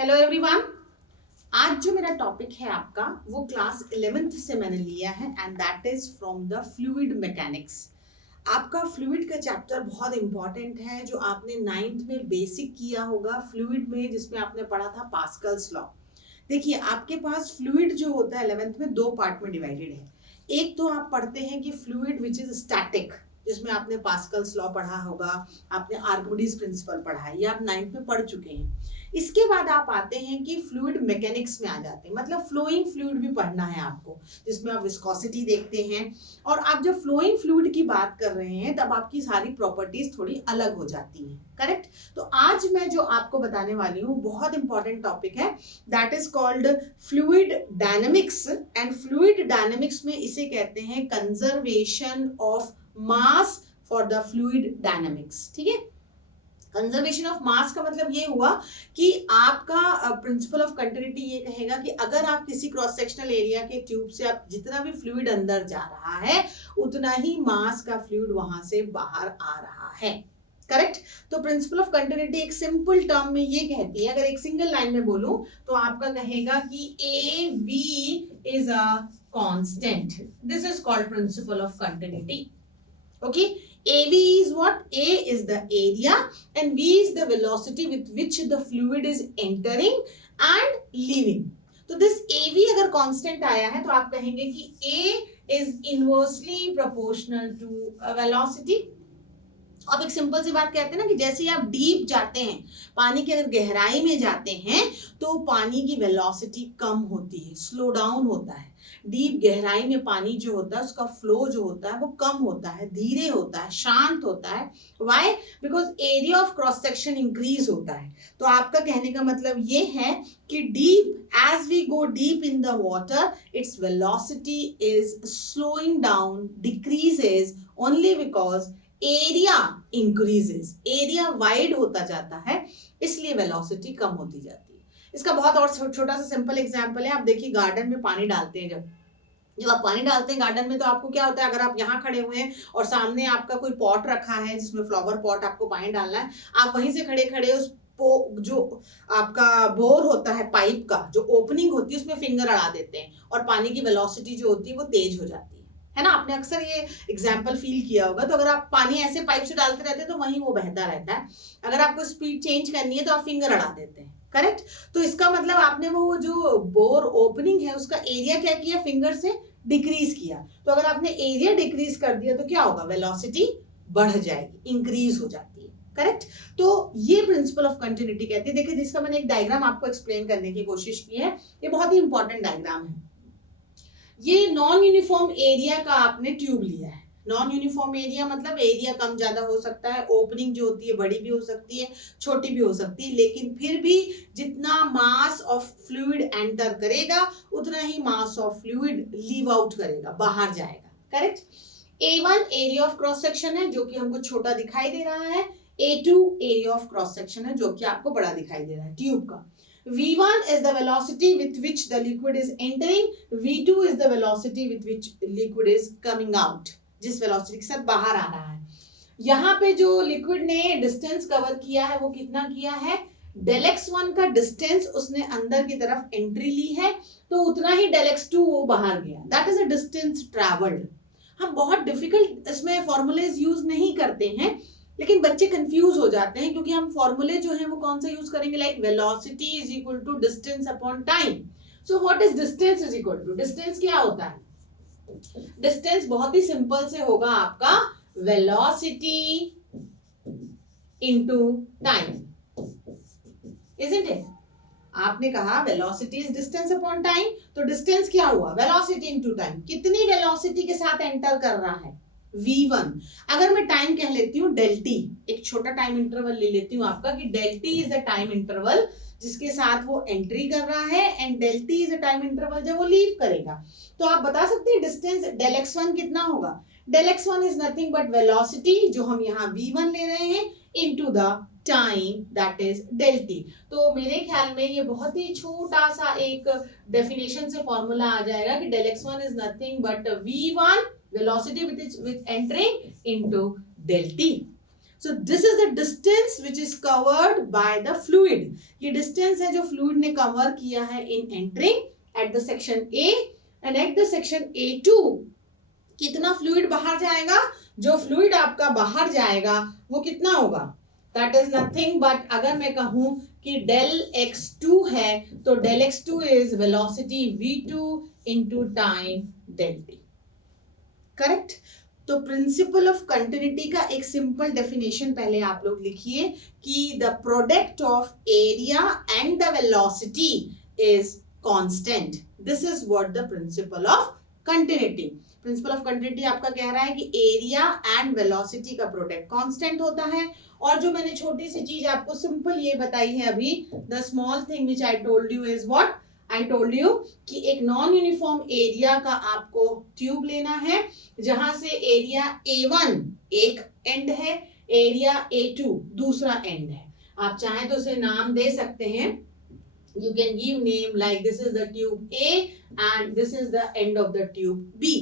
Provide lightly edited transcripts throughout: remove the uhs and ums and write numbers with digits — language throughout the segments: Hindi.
Hello everyone. आज जो मेरा टॉपिक है आपका वो क्लास 11th से मैंने लिया है and that is from the fluid mechanics. आपका फ्लूइड का चैप्टर बहुत इंपॉर्टेंट है जो आपने 9th में बेसिक किया होगा फ्लूइड में, जिसमें आपने पढ़ा था पास्कल्स लॉ। देखिए आपके पास फ्लूइड जो होता है 11th में दो पार्ट में डिवाइडेड है। एक तो आप पढ़ते हैं कि फ्लूइड विच इज स्टैटिक, जिसमें आपने पास्कल्स लॉ पढ़ा होगा, आपने आर्किमिडीज प्रिंसिपल पढ़ा है, ये आप 9th में पढ़ चुके हैं। इसके बाद आप आते हैं कि फ्लूइड मैकेनिक्स में आ जाते हैं, मतलब फ्लोइंग फ्लूइड भी पढ़ना है आपको, जिसमें आप विस्कोसिटी देखते हैं। और आप जब फ्लोइंग फ्लूइड की बात कर रहे हैं तब आपकी सारी प्रॉपर्टीज थोड़ी अलग हो जाती हैं, करेक्ट। तो आज मैं जो आपको बताने वाली हूँ बहुत इंपॉर्टेंट टॉपिक है, that is called fluid dynamics. And fluid dynamics में इसे कहते हैं conservation of mass for the fluid dynamics. ठीक है, कंजर्वेशन ऑफ मास का मतलब ये हुआ कि आपका प्रिंसिपल ऑफ कंटिन्यूटी ये कहेगा कि अगर आप किसी क्रॉस सेक्शनल एरिया के ट्यूब से आप जितना भी फ्लूइड अंदर जा रहा है उतना ही मास का फ्लूइड वहां से बाहर आ रहा है, करेक्ट। तो प्रिंसिपल ऑफ कंटिन्यूटी एक सिंपल टर्म में ये कहती है, अगर एक सिंगल लाइन में बोलूं तो आपका कहेगा कि A V is a constant. This is called principal of continuity. Okay, AV is what? A is the area and V is the velocity with which the fluid is entering and leaving. तो this AV अगर constant आया है तो आप कहेंगे कि A is inversely proportional to velocity। अब एक सिंपल सी बात कहते हैं ना कि जैसे आप डीप जाते हैं, पानी की अगर गहराई में जाते हैं तो पानी की वेलोसिटी कम होती है, स्लो डाउन होता है। डीप गहराई में पानी जो होता है उसका फ्लो जो होता है वो कम होता है, धीरे होता है, शांत होता है। Why? Because area of cross section increase होता है। तो आपका कहने का मतलब ये है कि deep, as we go deep in the water, its velocity is slowing down, decreases only because area increases, area wide होता जाता है, इसलिए वेलोसिटी कम होती जाती है। इसका बहुत और छोटा सा सिंपल एग्जांपल है। आप देखिए गार्डन में पानी डालते हैं, जब आप पानी डालते हैं गार्डन में तो आपको क्या होता है, अगर आप यहाँ खड़े हुए हैं और सामने आपका कोई पॉट रखा है जिसमें फ्लावर पॉट आपको पानी डालना है, आप वहीं से खड़े खड़े उस जो आपका बोर होता है पाइप का जो ओपनिंग होती है उसमें फिंगर अड़ा देते हैं और पानी की वेलोसिटी जो होती है वो तेज हो जाती है ना। आपने अक्सर ये एग्जाम्पल फील किया होगा। तो अगर आप पानी ऐसे पाइप से डालते रहते हैं तो वहीं वो बहता रहता है। अगर आपको स्पीड चेंज करनी है तो आप फिंगर अड़ा देते हैं, करेक्ट। तो इसका मतलब आपने वो जो बोर ओपनिंग है उसका एरिया क्या किया, फिंगर से डिक्रीज किया। तो अगर आपने एरिया डिक्रीज कर दिया तो क्या होगा, वेलोसिटी बढ़ जाएगी, इंक्रीज हो जाती है, करेक्ट। तो ये प्रिंसिपल ऑफ कंटिन्यूटी कहती है। देखिए जिसका मैंने एक डायग्राम आपको एक्सप्लेन करने की कोशिश की है, ये बहुत ही इंपॉर्टेंट डायग्राम है। ये नॉन यूनिफॉर्म एरिया का आपने ट्यूब लिया है। नॉन यूनिफॉर्म एरिया मतलब एरिया कम ज्यादा हो सकता है, ओपनिंग जो होती है बड़ी भी हो सकती है, छोटी भी हो सकती है, लेकिन फिर भी जितना मास ऑफ फ्लूइड एंटर करेगा उतना ही mass of fluid leave out करेगा, बाहर जाएगा, correct. A1 area of cross section है जो कि हमको छोटा दिखाई दे रहा है, A2 area of cross section है जो कि आपको बड़ा दिखाई दे रहा है ट्यूब का। V1 is the velocity with which the liquid is entering, V2 is the velocity with which liquid is coming out, जिस वेलोसिटी के साथ बाहर आ रहा है। यहाँ पे जो लिक्विड ने डिस्टेंस कवर किया है वो कितना किया है, डेल x1 का डिस्टेंस उसने अंदर की तरफ एंट्री ली है तो उतना ही डेल x2 वो बाहर गया, that is a distance travelled. हम बहुत डिफिकल्ट इसमें फॉर्मूलेज यूज नहीं करते हैं, लेकिन बच्चे कंफ्यूज हो जाते हैं क्योंकि हम फॉर्मूले जो है वो कौन सा यूज करेंगे, like velocity is equal to distance upon time. So what is distance is equal to, distance क्या होता है, डिस्टेंस बहुत ही सिंपल से होगा आपका velocity into time, isn't it. आपने कहा velocity is distance upon time, तो डिस्टेंस क्या हुआ, वेलोसिटी इनटू टाइम। कितनी वेलोसिटी के साथ एंटर कर रहा है, V1। अगर मैं टाइम कह लेती हूँ डेल टी, एक छोटा टाइम इंटरवल ले लेती हूँ आपका कि del T is the time interval जिसके साथ वो एंट्री कर रहा है and del T is the time interval जब वो लीव करेगा। तो आप बता सकते हैं डिस्टेंस डेल x1 कितना होगा, del x1 is nothing but velocity जो हम यहाँ V1 ले रहे हैं into the time that is del t. तो मेरे ख्याल में ये बहुत ही छोटा सा एक डेफिनेशन से फॉर्मूला आ जाएगा कि del x1 is nothing but V1 velocity with entering into del t। So this is the distance which is covered by the fluid. ये डिस्टेंस है जो फ्लूइड ने कवर किया है in entering at the section A and at the section A2 कितना फ्लूइड बाहर जाएगा? जो फ्लूइड आपका बाहर जाएगा वो कितना होगा? दैट इज नथिंग बट, अगर मैं कहूं कि डेल x2 है तो del x2 is velocity v2 into time del t। Correct? तो प्रिंसिपल ऑफ कंटिन्यूटी का एक सिंपल डेफिनेशन पहले आप लोग लिखिए कि the product of area and the velocity is constant. This is what the principle of continuity. Principle of continuity आपका कह रहा है कि एरिया एंड वेलोसिटी का प्रोडक्ट कांस्टेंट होता है। और जो मैंने छोटी सी चीज आपको सिंपल ये बताई है अभी, the small thing which I told you is what I told you कि एक नॉन यूनिफॉर्म एरिया का आपको ट्यूब लेना है जहां से एरिया A1 एक एंड है, एरिया A2 दूसरा एंड है। आप चाहें तो उसे नाम दे सकते हैं, you can give name like this is the tube A and this is the end of the tube B।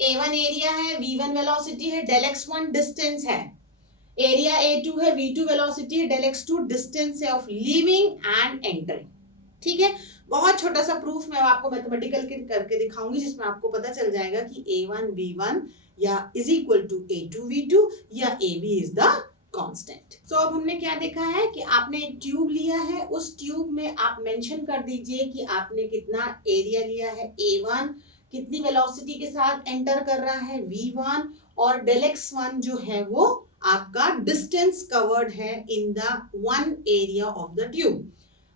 A1 area है, V1 वेलोसिटी है, डेल x1 डिस्टेंस है, एरिया A2 है, V2 वेलोसिटी है, डेल x2 डिस्टेंस है ऑफ लीविंग एंड एंटरिंग। ठीक है, बहुत छोटा सा प्रूफ मैं आपको मैथमेटिकल करके दिखाऊंगी जिसमें आपको पता चल जाएगा कि A1 V1 या is equal to A2 V2 या AB इज द कांस्टेंट। सो अब हमने क्या देखा है कि आपने एक ट्यूब लिया है, उस ट्यूब में आप मेंशन कर दीजिए कि आपने कितना एरिया लिया है A1, कितनी वेलोसिटी के साथ एंटर कर रहा है V1, और डेल x1 जो है वो आपका डिस्टेंस कवर्ड है in the one area of the tube.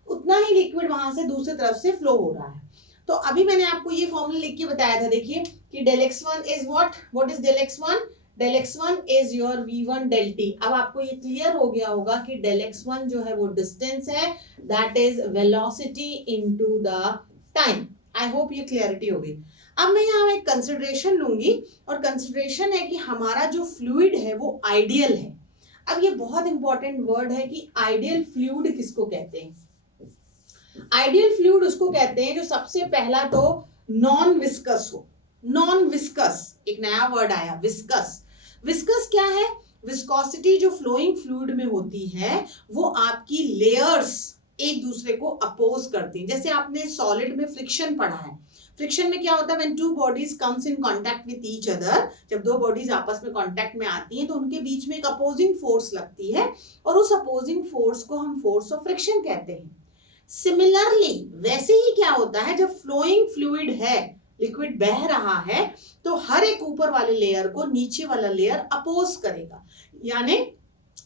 उतना ही लिक्विड वहां से दूसरी तरफ से फ्लो हो रहा है। तो अभी मैंने आपको ये फॉर्मूला लिख के बताया था, देखिए कि del x1 is what is del x1? Del x1 is your v1 del t। अब आपको ये क्लियर हो गया होगा कि डेल x1 जो है वो डिस्टेंस है, that is velocity into the time. I hope ये क्लियरिटी हो गई। अब मैं यहाँ एक कंसिडरेशन लूंगी, और कंसिडरेशन है कि हमारा जो फ्लूइड है वो आइडियल है। अब ये बहुत इंपॉर्टेंट वर्ड है कि आइडियल फ्लूइड किसको कहते हैं? आइडियल फ्लूइड उसको कहते हैं जो सबसे पहला तो नॉन विस्कस हो। नॉन विस्कस, एक नया वर्ड आया, विस्कस। विस्कस क्या है? विस्कोसिटी जो फ्लोइंग फ्लूइड में होती है वो आपकी लेयर्स एक दूसरे को अपोज करती हैं। जैसे आपने सॉलिड में फ्रिक्शन पढ़ा है, फ्रिक्शन में क्या होता है? When two bodies comes in contact with each other, जब दो बॉडीज आपस में कांटेक्ट में आती हैं तो उनके बीच में एक अपोजिंग फोर्स लगती है, और उस अपोजिंग फोर्स को हम फोर्स ऑफ फ्रिक्शन कहते हैं। सिमिलरली वैसे ही क्या होता है, जब फ्लोइंग फ्लूइड है, लिक्विड बह रहा है, तो हर एक ऊपर वाले लेयर को नीचे वाला लेयर अपोज करेगा, यानी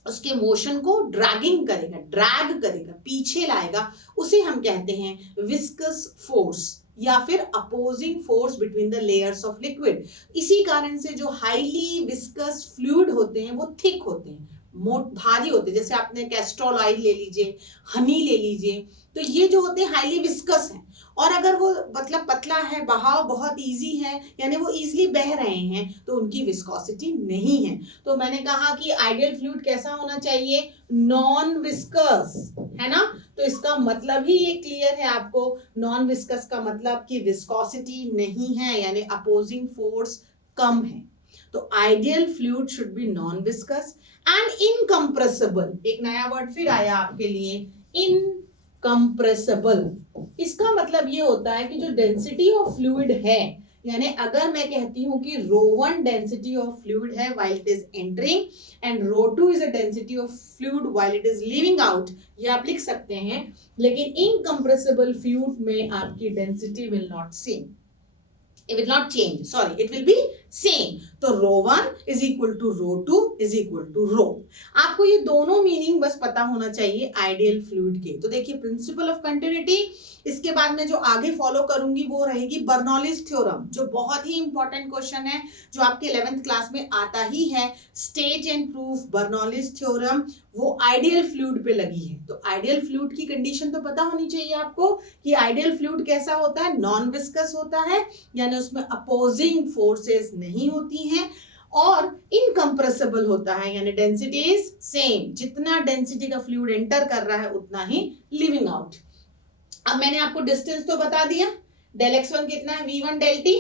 उसके मोशन को ड्रैगिंग करेगा, ड्रैग करेगा, पीछे लाएगा। उसे हम कहते हैं विस्कस फोर्स या फिर opposing force between the layers of liquid. इसी कारण से जो हाईली विस्कस फ्लूइड होते हैं वो थिक होते हैं, भारी होते हैं। जैसे आपने कैस्ट्रोल ऑयल ले लीजिए, हनी ले लीजिए, तो ये जो होते हैं हाईली विस्कस हैं। और अगर वो मतलब पतला है, बहाव बहुत इजी है, यानी वो इजीली बह रहे हैं, तो उनकी विस्कोसिटी नहीं है। तो मैंने कहा कि आइडियल फ्लूइड कैसा होना चाहिए? नॉन विस्कस, है ना? तो इसका मतलब ही ये क्लियर है आपको। नॉन विस्कस का मतलब कि विस्कोसिटी नहीं है, यानी अपोजिंग फोर्स कम है। तो ideal fluid should be non viscous and incompressible. एक नया वर्ड फिर आया आपके लिए, इनकम्प्रेसिबल। इसका मतलब ये होता है कि जो डेंसिटी ऑफ फ्लूइड है, यानी अगर मैं कहती हूं कि ρ1 डेंसिटी ऑफ फ्लूइड है while it is entering and ρ2 is a density of fluid while it is leaving out, ये आप लिख सकते हैं। लेकिन इनकम्प्रेसिबल फ्लूइड में आपकी density will not same, it will not change, sorry, it will be same। तो ρ1 is equal to ρ2 is equal to ρ। आपको ये दोनों मीनिंग बस पता होना चाहिए आइडियल फ्लूइड के। तो देखिए प्रिंसिपल ऑफ कंटिन्यूटी, इसके बाद में जो आगे फॉलो करूंगी वो रहेगी बर्नौलीज थ्योरम, जो बहुत ही इंपॉर्टेंट क्वेश्चन है, जो आपके 11th क्लास में आता ही है। State and proof Bernoulli's theorem, वो आइडियल फ्लूइड पे लगी है। तो आइडियल फ्लूइड की कंडीशन तो पता होनी चाहिए आपको कि आइडियल फ्लूइड कैसा होता है? नॉन विस्कस होता है, यानी उसमें अपोजिंग फोर्सेस नहीं होती हैं, और इनकम्प्रेसिबल होता है, यानी डेंसिटी इज सेम। जितना डेंसिटी का फ्लूइड एंटर कर रहा है उतना ही लिविंग आउट। अब मैंने आपको डिस्टेंस तो बता दिया, डेल x1 कितना है? v1 del t।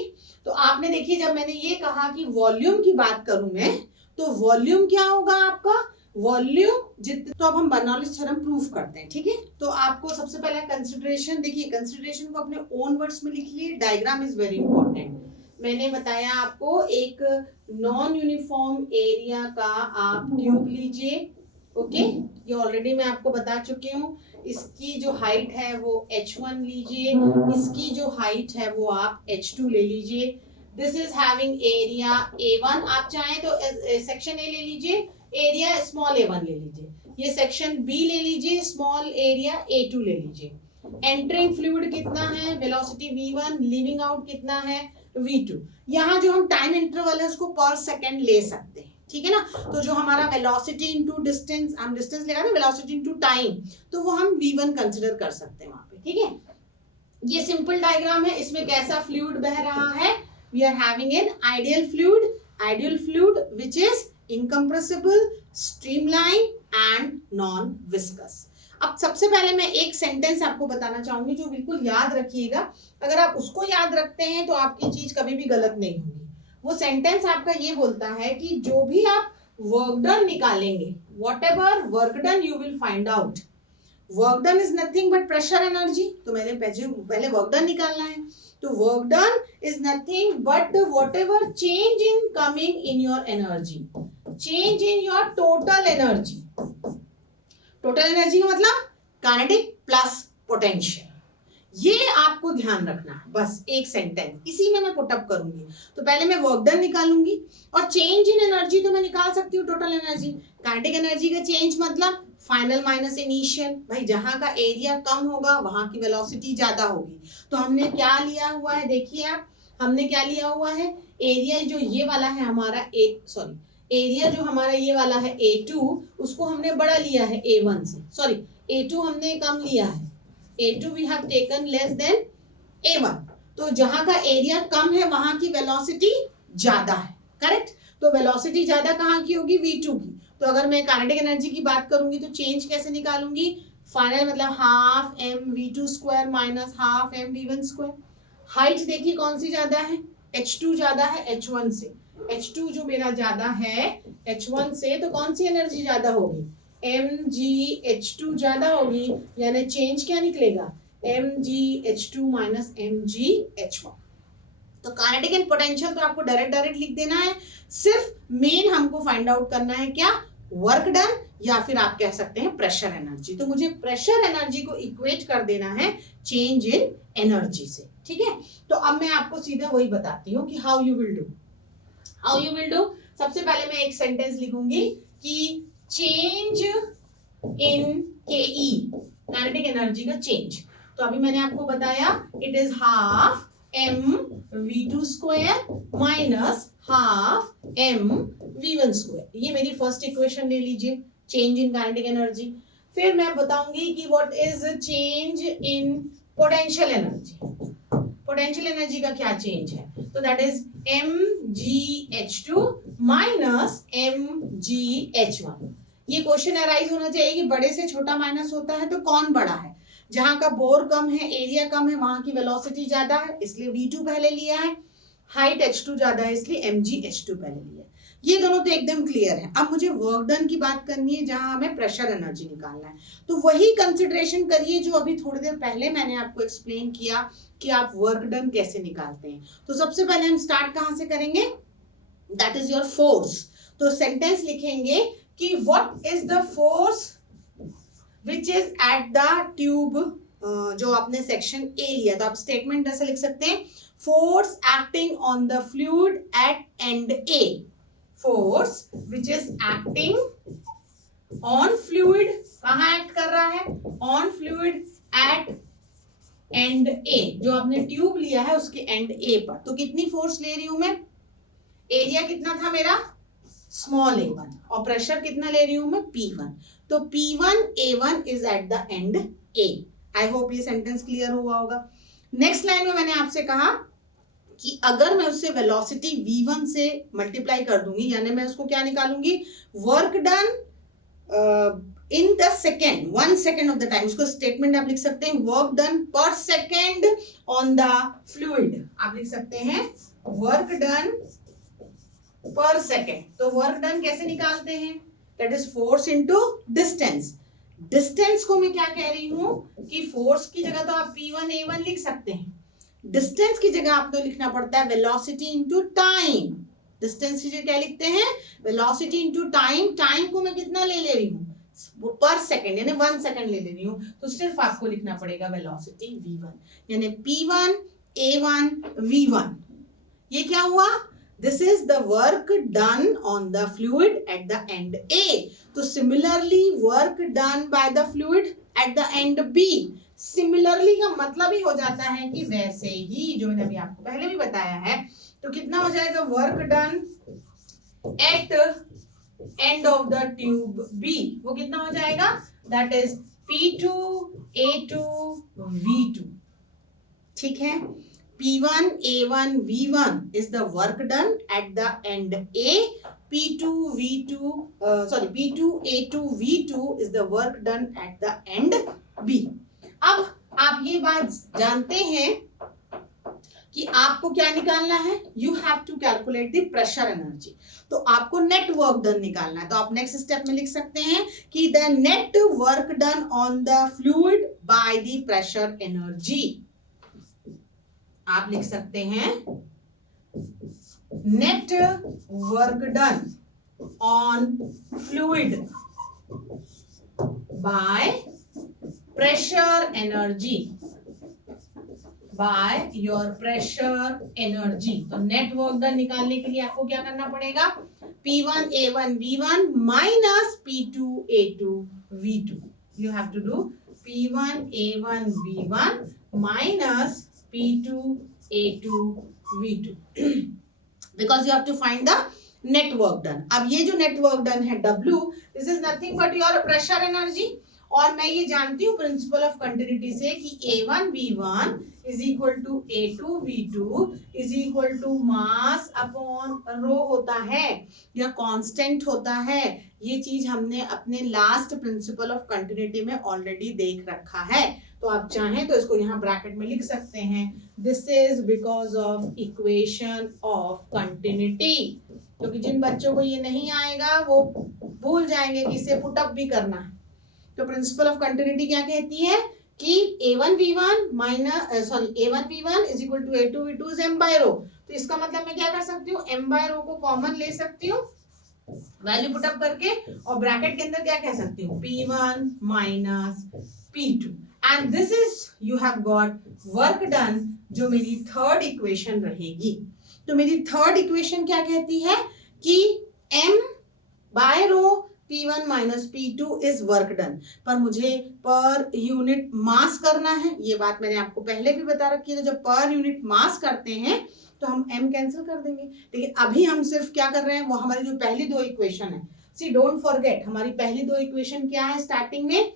तो आपने देखिए जब मैंने ये कहा कि वॉल्यूम की बात करूं मैं, तो वॉल्यूम क्या होगा आपका, वॉल्यूम जितना, तो अब हम बर्नौलीज थ्योरम प्रूव करते हैं, ठीक है। तो आपको सबसे पहले कंसिडरेशन देखिए, कंसिडरेशन को अपने ओन वर्ड्स में लिखिए, डायग्राम इज वेरी इंपॉर्टेंट। मैंने बताया आपको एक नॉन यूनिफॉर्म एरिया का आप ट्यूब लीजिए, ओके, ये ऑलरेडी मैं आपको बता चुकी हूँ। इसकी जो हाइट है वो h1 लीजिए, इसकी जो हाइट है वो आप h2 ले लीजिए। This is having area a1, आप चाहें तो सेक्शन a ले लीजिए, एरिया स्मॉल a1 ले लीजिए, ये सेक्शन b ले लीजिए, स्मॉल एरिया a2 ले लीजिए। एंटरिंग फ्लूइड कितना है, वेलोसिटी v1, लीविंग आउट कितना है v2। यहाँ जो हम टाइम इंटरवल है उसको पर सेकेंड ले सकते हैं, ठीक है ना। तो जो हमारा वेलोसिटी इनटू डिस्टेंस, हम डिस्टेंस लेगा ना, वेलोसिटी इनटू टाइम, तो वो हम v1 कंसीडर कर सकते हैं वहां पे, ठीक है। ये सिंपल डायग्राम है, इसमें कैसा फ्लूइड बह रहा है, we are having an ideal fluid which is incompressible, streamline and non viscous. अब सबसे पहले मैं एक सेंटेंस आपको बताना चाहूंगी जो बिल्कुल याद रखिएगा, अगर आप उसको याद रखते हैं तो आपकी चीज कभी भी गलत नहीं होगी। वो सेंटेंस आपका ये बोलता है कि जो भी आप वर्क डन निकालेंगे, what ever work done you will find out, work done is nothing but pressure energy. तो मैंने पहले वर्क डन निकालना है, तो work done is nothing but what ever change in coming in your energy, change in your total energy. Total energy का मतलब काइनेटिक प्लस पोटेंशियल, ये आपको ध्यान रखना है। बस एक सेंटेंस इसी में मैं पुटअप करूंगी। तो पहले मैं वर्क डन निकालूंगी, और चेंज इन एनर्जी तो मैं निकाल सकती हूँ टोटल एनर्जी। काइनेटिक एनर्जी का चेंज मतलब फाइनल माइनस इनिशियल, भाई जहां का एरिया कम होगा वहां की वेलोसिटी ज्यादा होगी। तो हमने क्या लिया हुआ है, देखिए आप, हमने क्या लिया हुआ है, एरिया जो ये वाला है हमारा एरिया जो हमारा ये वाला है A2, उसको हमने बड़ा लिया है A1 से, सॉरी A2 हमने कम लिया है, A2 we have taken less than A1। तो जहां का एरिया कम है वहां की वेलोसिटी ज्यादा है, करेक्ट। तो वेलोसिटी ज्यादा कहाँ की होगी, V2 की। तो अगर मैं काइनेटिक एनर्जी की बात करूंगी तो चेंज कैसे निकालूंगी, फाइनल मतलब half m v2 square minus half m v1 square. Height देखिए कौन सी ज्यादा है, h2 ज्यादा है h1 से, h2 जो मेरा ज्यादा है h1 से, तो कौन सी एनर्जी ज्यादा होगी, mgh2 ज्यादा होगी, यानी चेंज क्या निकलेगा, mgh2 माइनस mgh1। तो काइनेटिक एंड पोटेंशियल तो आपको डायरेक्ट लिख देना है, सिर्फ मेन हमको फाइंड आउट करना है क्या, वर्क डन, या फिर आप कह सकते हैं प्रेशर एनर्जी। तो मुझे प्रेशर एनर्जी को इक्वेट कर देना है चेंज इन एनर्जी से, ठीक है। तो अब मैं आपको सीधा वही बताती हूँ कि हाउ यू विल डू। सबसे पहले मैं एक सेंटेंस लिखूंगी कि change in KE, kinetic energy का चेंज। तो अभी मैंने आपको बताया it is half m v2 square minus half m v1 square. ये मेरी फर्स्ट इक्वेशन ले लीजिए, चेंज इन काइनेटिक एनर्जी। फिर मैं बताऊंगी कि what is change in potential energy. Potential energy का क्या चेंज है, तो that is mgh2 minus mgh1। ये क्वेश्चन अराइज होना चाहिए कि बड़े से छोटा माइनस होता है तो कौन बड़ा है, जहां का बोर कम है, एरिया कम है, वहां की वेलोसिटी ज्यादा है, इसलिए v2 पहले लिया है, हाइट h2 ज्यादा है इसलिए mgh2 पहले लिया है। ये दोनों तो एकदम क्लियर है। अब मुझे वर्क डन की बात करनी है, जहां हमें प्रेशर एनर्जी निकालना है, तो वही कंसिडरेशन करिए जो अभी थोड़ी देर पहले मैंने आपको एक्सप्लेन किया कि आप वर्क डन कैसे निकालते हैं। तो सबसे पहले हम स्टार्ट कहां से करेंगे, दैट इज योर फोर्स। तो सेंटेंस लिखेंगे कि what is the force which is at the tube, जो आपने सेक्शन ए लिया, तो आप स्टेटमेंट ऐसे लिख सकते हैं, force acting on the fluid at end A, force which is acting on fluid, कहाँ एक्ट कर रहा है, on fluid at end A, जो आपने ट्यूब लिया है उसके एंड ए पर। तो कितनी फोर्स ले रही हूं मैं, एरिया कितना था मेरा स्मॉल a1, और प्रेशर कितना ले रही हूं मैं P1, तो P1 A1 is at the end A। I hope ये सेंटेंस क्लियर हुआ होगा। नेक्स्ट लाइन में मैंने आपसे कहा कि अगर मैं उससे वेलोसिटी v1 से मल्टीप्लाई कर दूंगी, यानी मैं उसको क्या निकालूंगी, work done in the second, 1 second of the time, उसको स्टेटमेंट आप लिख सकते हैं work done per second on the fluid, आप लिख सकते हैं वर्क डन पर सेकेंड। तो वर्क डन कैसे निकालते हैं? That is force into distance. Distance को मैं क्या कह रही हूं कि फोर्स की जगह तो आप P1 A1 लिख सकते हैं, डिस्टेंस की जगह आपको लिखना पड़ता है वेलोसिटी इंटू टाइम। डिस्टेंस की जगह क्या लिखते हैं? Velocity into time. टाइम को मैं कितना ले रही हूँ? पर सेकेंड, यानी 1 सेकेंड ले रही हूँ, तो सिर्फ आपको लिखना पड़ेगा वेलोसिटी v1, यानी P1 A1 v1। ये क्या हुआ? This is the work done on the fluid at the end A। तो similarly work done by the fluid at the end B। Similarly का मतलब ही हो जाता है कि वैसे ही, जो मैंने अभी आपको पहले भी बताया है। तो कितना हो जाएगा work done at end of the tube B? वो कितना हो जाएगा? That is P2 A2 V2। ठीक है, P1 A1 V1 is the work done at the end A. P2 A2 V2 is the work done at the end B. अब आप ये बात जानते हैं कि आपको क्या निकालना है? You have to calculate the pressure energy. तो आपको नेट वर्क डन निकालना है। तो आप नेक्स्ट स्टेप में लिख सकते हैं कि the net work done on the fluid by the pressure energy. आप लिख सकते हैं net work done on fluid by pressure energy, by your pressure energy. तो नेट वर्क डन निकालने के लिए आपको क्या करना पड़ेगा? P1 A1 V1 minus P2 A2 V2। You have to do P1 A1 V1 minus P2 A2 V2 because you have to find the net work done। अब ये जो net work done है W, this is nothing but your pressure energy। और मैं ये जानती हूँ प्रिंसिपल ऑफ कंटिन्यूटी से कि A1 V1 is equal to A2 V2 is equal to mass upon rho होता है या कांस्टेंट होता है। ये चीज हमने अपने लास्ट प्रिंसिपल ऑफ कंटिन्यूटी में ऑलरेडी देख रखा है। तो आप चाहें तो इसको यहाँ ब्रैकेट में लिख सकते हैं, this is because of equation of continuity. क्योंकि जिन बच्चों को ये नहीं आएगा वो भूल जाएंगे कि इसे पुटअप भी करना है। तो प्रिंसिपल ऑफ कंटिन्यूटी क्या कहती है कि A1 V1 is equal to A2 V2 is m by rho। तो इसका मतलब मैं क्या कर सकती हूँ? m by rho को कॉमन ले सकती हूँ वैल्यू पुटअप करके, और ब्रैकेट के अंदर क्या कह सकती हूँ? P1 minus P2। And this is you have got work done, जो मेरी थर्ड इक्वेशन रहेगी। तो मेरी थर्ड इक्वेशन क्या कहती है कि m by rho P1 minus P2 is work done. पर मुझे पर यूनिट मास करना है, ये बात मैंने आपको पहले भी बता रखी है। तो जब पर यूनिट मास करते हैं तो हम m कैंसिल कर देंगे। लेकिन अभी हम सिर्फ क्या कर रहे हैं, वो हमारी जो पहली दो इक्वेशन है, सी डोंट फॉरगेट, हमारी पहली दो इक्वेशन क्या है? स्टार्टिंग में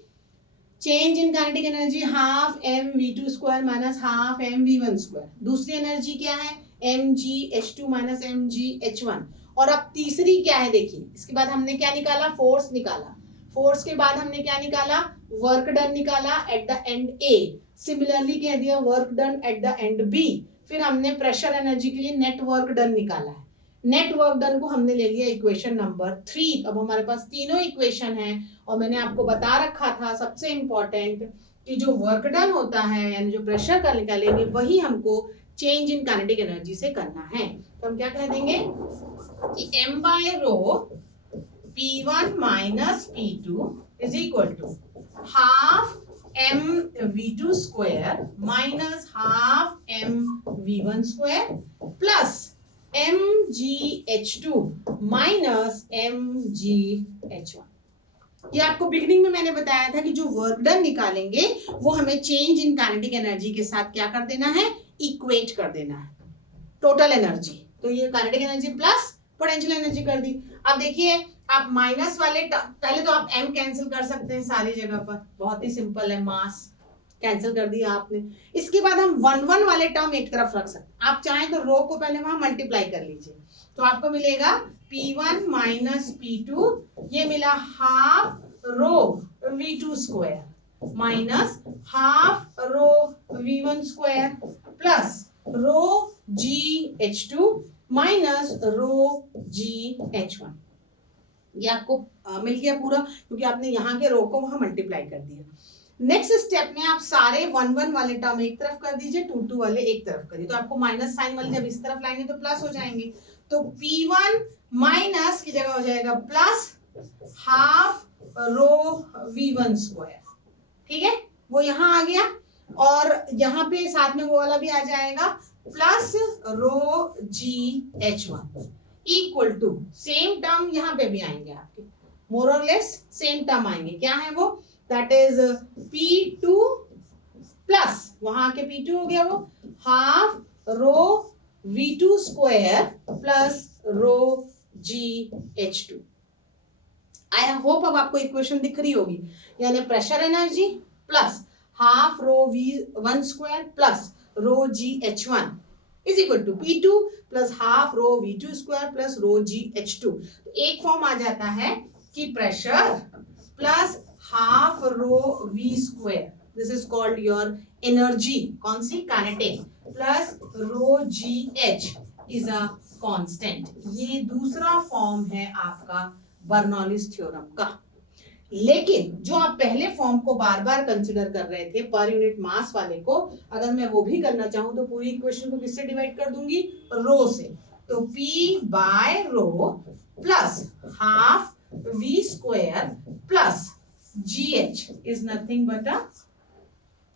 change in kinetic energy half mv2 square minus half mv1 square. दूसरी एनर्जी क्या है? mgh2 minus mgh1। और अब तीसरी क्या है? देखिए, इसके बाद हमने क्या निकाला? फोर्स निकाला। फोर्स के बाद हमने क्या निकाला? वर्क डन निकाला at the end A। Similarly कह दिया work done at the end B। फिर हमने प्रेशर एनर्जी के लिए नेट वर्क डन निकाला है। नेट वर्क डन को हमने ले लिया इक्वेशन नंबर 3। अब हमारे पास तीनों इक्वेशन है, और मैंने आपको बता रखा था सबसे इंपॉर्टेंट कि जो वर्क डन होता है यानी जो प्रेशर का निकालेंगे वही हमको चेंज इन काइनेटिक एनर्जी से करना है। तो हम क्या कह देंगे कि m by rho P1 minus P2 is equal to half mv2 square minus half mv1 square plus mgh2 minus mgh1। ये आपको बिगिनिंग में मैंने बताया था कि जो वर्क डन निकालेंगे वो हमें चेंज इन काइनेटिक एनर्जी के साथ क्या कर देना है? इक्वेट कर देना है टोटल एनर्जी। तो ये kinetic energy plus potential energy कर दी। अब देखिए, आप माइनस वाले पहले तो आप m कैंसिल कर सकते हैं सारी जगह पर, बहुत ही सिंपल है, मास कैंसिल कर दिया आपने। इसके बाद हम 1 वाले टर्म एक तरफ रख सकते हैं। आप चाहें तो रो को पहले वहां मल्टीप्लाई कर लीजिए, तो आपको मिलेगा P1 माइनस P2, ये मिला half rho V2 square minus half rho V1 square plus rho GH2 minus rho g h one. ये आपको मिल गया पूरा, क्योंकि आपने यहाँ के रो को वहां मल्टीप्लाई कर दिया। नेक्स्ट स्टेप में आप सारे 1 1 वाले टर्म एक तरफ कर दीजिए, 2 2 वाले एक तरफ करिए, तो आपको माइनस साइन वाले जब इस तरफ लाएंगे तो प्लस हो जाएंगे। तो P1 माइनस की जगह हो जाएगा plus half rho V1 square. ठीक है, वो यहाँ आ गया, और यहाँ पे साथ में वो वाला भी आ जाएगा, plus rho g h one equal to same term यहाँ पे भी आएंगे आपके, मोर और लेस सेम टर्म आएंगे। क्या है वो? दैट इज P2 प्लस वहां के P2 हो गया वो half rho V2 square plus rho GH2। I hope अब आपको इक्वेशन दिख रही होगी, यानी pressure energy plus half rho V1 square plus rho GH1 is equal to P2 plus half rho V2 square plus rho GH2। तो एक फॉर्म आ जाता है कि pressure plus half rho V square, this is called your energy, कौन सी? Kinetic, plus rho GH is a constant. ये दूसरा फॉर्म है आपका बर्नौलीज थ्योरम का। लेकिन जो आप पहले फॉर्म को बार बार कंसिडर कर रहे थे पर यूनिट मास वाले को, अगर मैं वो भी करना चाहूं तो पूरी इक्वेशन को किससे डिवाइड कर दूंगी? रो से। तो P by rho plus half V square plus GH is nothing but a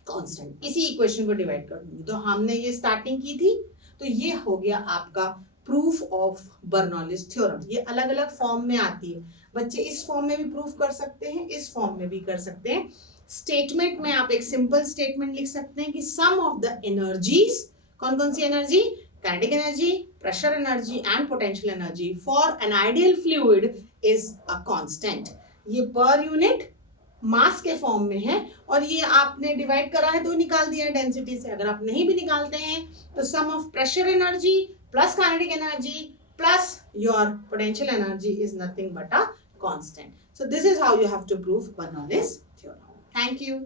constant. इसी इक्वेशन को डिवाइड कर दूंगी। तो हमने ये स्टार्टिंग की थी, तो ये हो गया आपका प्रूफ ऑफ बर्नौलीज थ्योरम। ये अलग अलग फॉर्म में आती है, बच्चे इस फॉर्म में भी प्रूफ कर सकते हैं, इस फॉर्म में भी कर सकते हैं। स्टेटमेंट में आप एक सिंपल स्टेटमेंट लिख सकते हैं कि सम ऑफ द एनर्जीज, कौन कौन सी energy? Kinetic energy, pressure energy and potential energy for an ideal fluid is a constant. ये पर यूनिट मास के फॉर्म में है, और ये आपने डिवाइड करा है तो निकाल दिया है डेंसिटी से। अगर आप नहीं भी निकालते हैं तो sum of pressure energy plus kinetic energy plus your potential energy is nothing but a constant. So this is how you have to prove Bernoulli's theorem. Thank you.